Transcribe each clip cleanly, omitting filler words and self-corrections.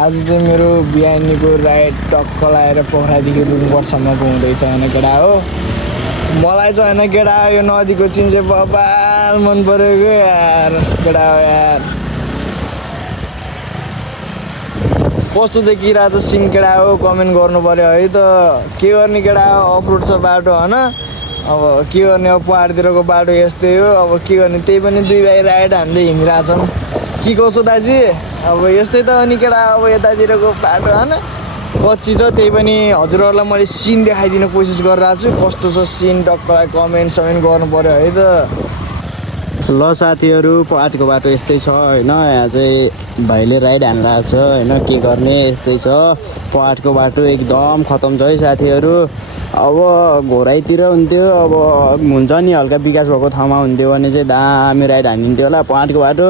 आज चाहिँ मेरो बिहानीको राइड टक्क लाएर पोखरादेखि रुमगढसम्मको हुँदैछ होइन केटा हो। मलाई चाहिँ होइन केटा हो यो नदीको चिन चाहिँ बबाल मन परेको यार केटा हो यार। कस्तो देखिरहेको छ सिन केटा हो कमेन्ट गर्नु पर्यो है त। के गर्ने केटा हो अफरोड छ बाटो होइन। अब के गर्ने अब पहाडतिरको बाटो यस्तै हो। अब के गर्ने त्यही पनि दुई भाइ राइड हान्दै हिँडिरहेछन्। के कसो दाजु अब यस्तै त हो नि केटा अब यतातिरको बाटो होइन कच्ची छ। त्यही पनि हजुरहरूलाई मैले सिन देखाइदिने कोसिस गरिरहेको छु। कस्तो छ सिन टक्कलाई कमेन्ट समेन्ट गर्नु पर्यो है त। ल साथीहरू पहाडको बाटो यस्तै छ होइन। यहाँ चाहिँ भाइले राइड हानिरहेको छ होइन। के गर्ने यस्तै छ पहाडको बाटो एकदम खतम छ है साथीहरू। अब घोराइतिर हुन्थ्यो अब हुन्छ नि हल्का विकास भएको ठाउँमा हुन्थ्यो भने चाहिँ दामी राइड हानिन्थ्यो होला। पहाडको बाटो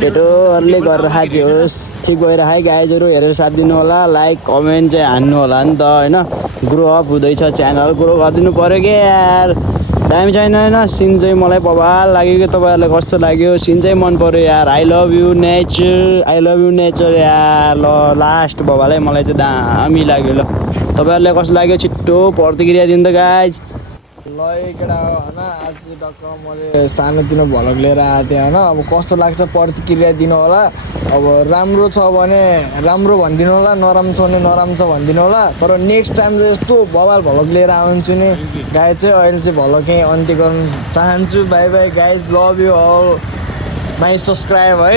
पेटोहरूले गरेर खाइदियोस्। ठिक गइरह है गाइजहरू हेरेर साथ दिनु होला। लाइक कमेन्ट चाहिँ हान्नु होला नि त होइन। ग्रो अप हुँदैछ च्यानल ग्रो गरिदिनु पऱ्यो क्या यार। दामी छैन होइन सिन चाहिँ मलाई बबाल लाग्यो कि तपाईँहरूलाई कस्तो लाग्यो सिन चाहिँ मन पऱ्यो यार। आई लभ यु नेचर यार। ल लास्ट बबालै मलाई चाहिँ दामी लाग्यो। ल तपाईँहरूलाई कस्तो लाग्यो छिट्टो प्रतिक्रिया दिनु त गाइज। ल केटा हो होइन आज चाहिँ टक्क मैले सानोतिनो भ्लग लिएर आएको थिएँ होइन। अब कस्तो लाग्छ प्रतिक्रिया दिनु होला। अब राम्रो छ भने राम्रो भनिदिनु होला नराम्रो छ भने नराम्रो छ भनिदिनु होला। तर नेक्स्ट टाइम चाहिँ यस्तो बबाल भ्लग लिएर आउँछु नि गाइज चाहिँ। अहिले चाहिँ भ्लग यहीँ अन्त्य गर्न चाहन्छु। Bye bye guys love you all my subscribe है।